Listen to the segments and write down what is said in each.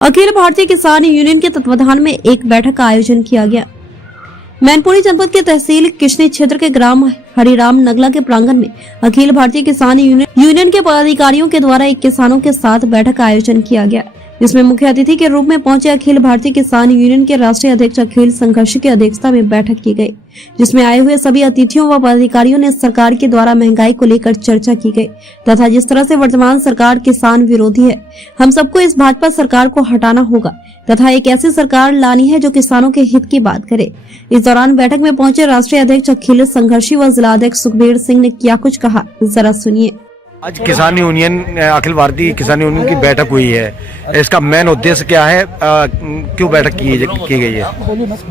अखिल भारतीय किसान यूनियन के तत्वाधान में एक बैठक का आयोजन किया गया। मैनपुरी जनपद के तहसील किशनी क्षेत्र के ग्राम हरिराम नगला के प्रांगण में अखिल भारतीय किसान यूनियन के पदाधिकारियों के द्वारा एक किसानों के साथ बैठक का आयोजन किया गया, जिसमें मुख्य अतिथि के रूप में पहुंचे अखिल भारतीय किसान यूनियन के राष्ट्रीय अध्यक्ष अखिल संघर्ष की अध्यक्षता में बैठक की गई, जिसमें आए हुए सभी अतिथियों व पदाधिकारियों ने सरकार के द्वारा महंगाई को लेकर चर्चा की गई तथा जिस तरह से वर्तमान सरकार किसान विरोधी है, हम सबको इस भाजपा सरकार को हटाना होगा तथा एक ऐसी सरकार लानी है जो किसानों के हित की बात करे। इस दौरान बैठक में पहुंचे राष्ट्रीय अध्यक्ष अखिल संघर्षी व जिलाध्यक्ष सुखबीर सिंह ने क्या कुछ कहा, जरा सुनिए। आज किसान यूनियन अखिल भारतीय किसान यूनियन की बैठक हुई है। इसका मेन उद्देश्य क्या है, क्यों बैठक की गई है?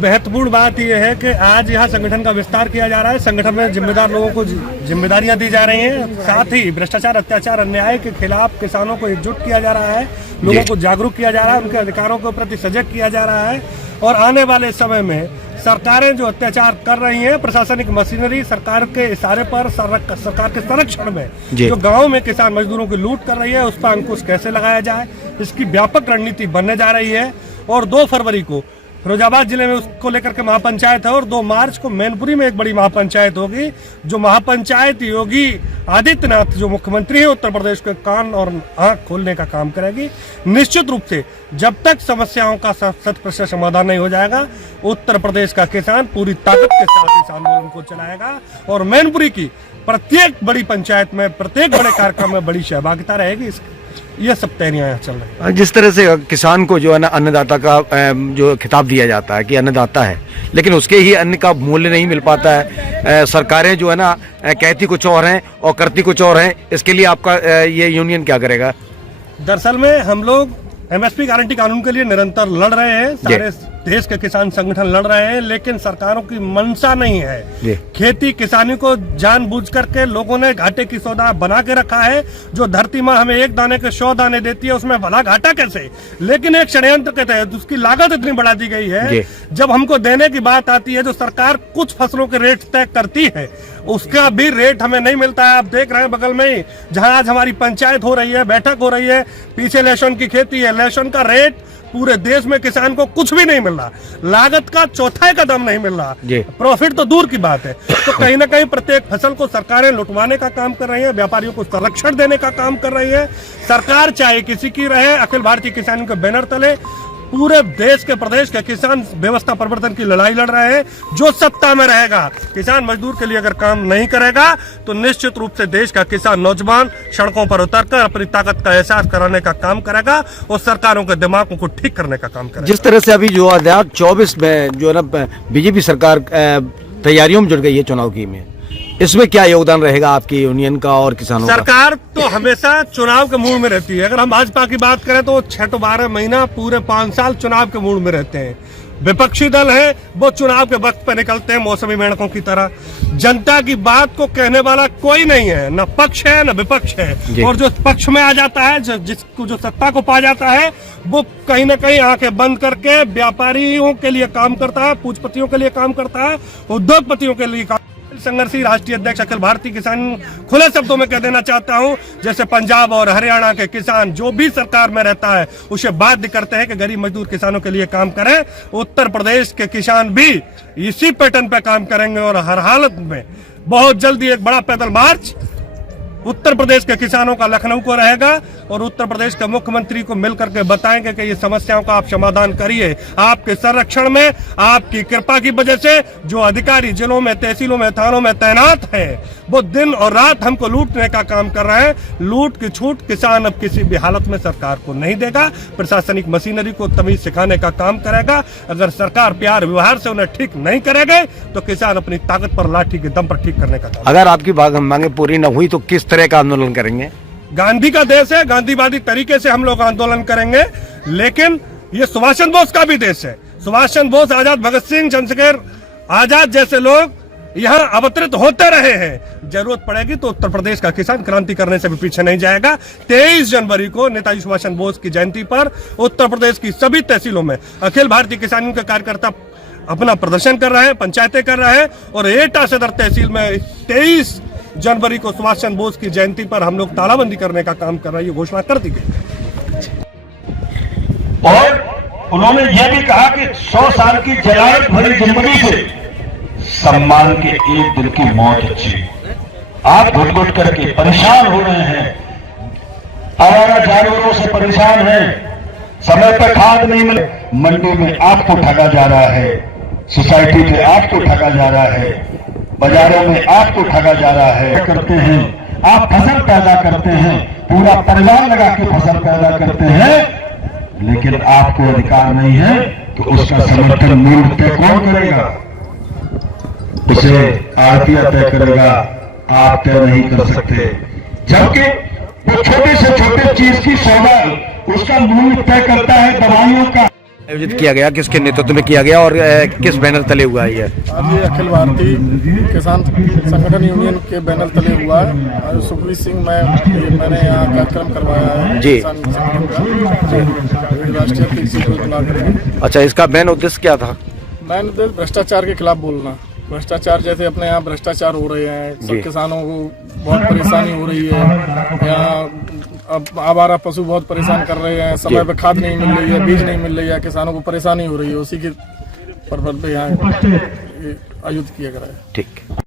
महत्वपूर्ण बात यह है कि आज यहाँ संगठन का विस्तार किया जा रहा है। संगठन में जिम्मेदार लोगों को जिम्मेदारियां दी जा रही हैं। साथ ही भ्रष्टाचार, अत्याचार, अन्याय के खिलाफ किसानों को एकजुट किया जा रहा है, लोगों को जागरूक किया जा रहा है, उनके अधिकारों के प्रति सजग किया जा रहा है। और आने वाले समय में सरकारें जो अत्याचार कर रही हैं, प्रशासनिक मशीनरी सरकार के इशारे पर सरकार के संरक्षण में जो गांव में किसान मजदूरों की लूट कर रही है, उस पर अंकुश कैसे लगाया जाए, इसकी व्यापक रणनीति बनने जा रही है। और 2 फरवरी को फिरोजाबाद जिले में उसको लेकर के महापंचायत है और 2 मार्च को मैनपुरी में एक बड़ी महापंचायत होगी। जो महापंचायत योगी आदित्यनाथ जो मुख्यमंत्री है उत्तर प्रदेश के कान और आंख खोलने का काम करेगी। निश्चित रूप से जब तक समस्याओं का 100% समाधान नहीं हो जाएगा, उत्तर प्रदेश का किसान पूरी ताकत के साथ इस आंदोलन को चलाएगा और मैनपुरी की प्रत्येक बड़ी पंचायत में, प्रत्येक बड़े कार्यक्रम में बड़ी सहभागिता रहेगी। ये सब तैयारियां चल रही हैं। जिस तरह से किसान को जो है ना अन्नदाता का जो खिताब दिया जाता है कि अन्नदाता है, लेकिन उसके ही अन्न का मूल्य नहीं मिल पाता है। सरकारें जो है ना कहती कुछ और हैं और करती कुछ और हैं। इसके लिए आपका ये यूनियन क्या करेगा? दरअसल में हम लोग एमएसपी गारंटी कानून के लिए निरंतर लड़ रहे हैं। सारे देश के किसान संगठन लड़ रहे हैं, लेकिन सरकारों की मंशा नहीं है। खेती किसानी को जानबूझ करके लोगों ने घाटे की सौदा बना के रखा है। जो धरती माँ हमें 1 दाने के 100 दाने देती है, उसमें भला घाटा कैसे? लेकिन एक षड्यंत्र के तहत उसकी लागत इतनी बढ़ा दी गई है। जब हमको देने की बात आती है, जो सरकार कुछ फसलों के रेट तय करती है, उसका भी रेट हमें नहीं मिलता है। आप देख रहे हैं बगल में ही जहां आज हमारी पंचायत हो रही है, बैठक हो रही है, पीछे लहसुन की खेती है। लहसुन का रेट पूरे देश में किसान को कुछ भी नहीं मिल रहा, लागत का 1/4 का दाम नहीं मिल रहा, प्रॉफिट तो दूर की बात है। तो कहीं ना कहीं प्रत्येक फसल को सरकारें लुटवाने का काम कर रही है, व्यापारियों को संरक्षण देने का काम कर रही है। सरकार चाहे किसी की रहे, अखिल भारतीय किसान के बैनर तले पूरे देश के प्रदेश के किसान व्यवस्था परिवर्तन की लड़ाई लड़ रहे हैं। जो सत्ता में रहेगा, किसान मजदूर के लिए अगर काम नहीं करेगा, तो निश्चित रूप से देश का किसान नौजवान सड़कों पर उतरकर अपनी ताकत का एहसास कराने का काम करेगा और सरकारों के दिमागों को ठीक करने का काम करेगा। जिस तरह से अभी जो 2024 में जो है ना बीजेपी सरकार तैयारियों में जुट गई है चुनाव की में, इसमें क्या योगदान रहेगा आपकी यूनियन का और किसानों का? सरकार तो हमेशा चुनाव के मूड में रहती है। अगर हम भाजपा की बात करें तो 6 to 12 महीना पूरे 5 साल चुनाव के मूड में रहते हैं। विपक्षी दल है वो चुनाव के वक्त पे निकलते हैं मौसमी मेंढकों की तरह। जनता की बात को कहने वाला कोई नहीं है, न पक्ष है न विपक्ष है। और जो पक्ष में आ जाता है, जिसको जो सत्ता को पा जाता है, वो कहीं ना कहीं आंखें बंद करके व्यापारियों के लिए काम करता है, पूंजीपतियों के लिए काम करता है, उद्योगपतियों के लिए संघर्षी राष्ट्रीय अध्यक्ष अखिल भारतीय किसान खुले शब्दों में कह देना चाहता हूं, जैसे पंजाब और हरियाणा के किसान जो भी सरकार में रहता है उसे बाध्य करते हैं कि गरीब मजदूर किसानों के लिए काम करें। उत्तर प्रदेश के किसान भी इसी पैटर्न पे काम करेंगे और हर हालत में बहुत जल्दी एक बड़ा पैदल मार्च उत्तर प्रदेश के किसानों का लखनऊ को रहेगा और उत्तर प्रदेश के मुख्यमंत्री को मिलकर के बताएंगे कि ये समस्याओं का आप समाधान करिए। आपके संरक्षण में, आपकी कृपा की वजह से जो अधिकारी जिलों में, तहसीलों में, थानों में तैनात हैं, वो दिन और रात हमको लूटने का काम कर रहे हैं। लूट की छूट किसान अब किसी भी हालत में सरकार को नहीं देगा। प्रशासनिक मशीनरी को तमीज सिखाने का काम करेगा। अगर सरकार प्यार व्यवहार से उन्हें ठीक नहीं करेगा तो किसान अपनी ताकत पर, लाठी के दम पर ठीक करने का काम। अगर आपकी मांगे पूरी न हुई तो किस तरह का आंदोलन करेंगे? गांधी का देश है, गांधीवादी तरीके से हम लोग आंदोलन करेंगे, लेकिन ये सुभाष चंद्र बोस का भी देश है। सुभाष चंद्र बोस, आजाद भगत सिंह, चंद्रशेखर आजाद जैसे लोग यहाँ अवतरित होते रहे हैं। जरूरत पड़ेगी तो उत्तर प्रदेश का किसान क्रांति करने से भी पीछे नहीं जाएगा। 23 जनवरी को नेताजी सुभाष चंद्र बोस की जयंती पर उत्तर प्रदेश की सभी तहसीलों में अखिल भारतीय किसान यूनियन के कार्यकर्ता अपना प्रदर्शन कर रहे हैं, पंचायतें कर रहे हैं और एटा सदर तहसील में 23 जनवरी को सुभाष चंद्र बोस की जयंती पर हम लोग तालाबंदी करने का काम कर रहे हैं, ये घोषणा कर दी गई। और उन्होंने यह भी कहा कि 100 साल की जलालत भरी जिंदगी से सम्मान के एक दिन की मौत अच्छी। आप घुट घुट करके परेशान हो रहे हैं, आवारा जानवरों से परेशान हैं, समय पर खाद नहीं मिले, मंडी में आपको ठगा जा रहा है, सोसाइटी में आपको ठगा जा रहा है, बाजारों में आपको ठगा जा रहा है। करते हैं आप फसल पैदा करते हैं, पूरा परिवार लगा के फसल पैदा करते हैं, लेकिन आपको अधिकार नहीं है तो उसका समर्थन मूल्य तय कौन करेगा? उसे आड़तिया तय करेगा, आप तय नहीं कर सकते। जबकि वो छोटे से छोटे चीज की सौदा उसका मूल्य तय करता है दवाइयों का। आयोजित किया गया, किसके नेतृत्व में किया गया और किस बैनर तले हुआ है ये? आज ये अखिल भारतीय किसान संगठन यूनियन के बैनर तले हुआ है और सुखवीर सिंह मैंने यहाँ कार्यक्रम करवाया है जी। किसान संगठन का राष्ट्रीय कृषि को बुला करके। अच्छा, इसका मेन उद्देश्य क्या था? मैंने तो भ्रष्टाचार के खिलाफ बोलना। भ्रष्टाचार जैसे अपने यहाँ भ्रष्टाचार हो रहे हैं, जी। सब किसानों को बहुत परेशानी हो रही है। यहाँ अब आवारा पशु बहुत परेशान कर रहे हैं, समय पे खाद नहीं मिल रही है, बीज नहीं मिल रही है, किसानों को परेशानी हो रही है। उसी के पर्पज पे यहाँ आयोजित किया गया है। ठीक।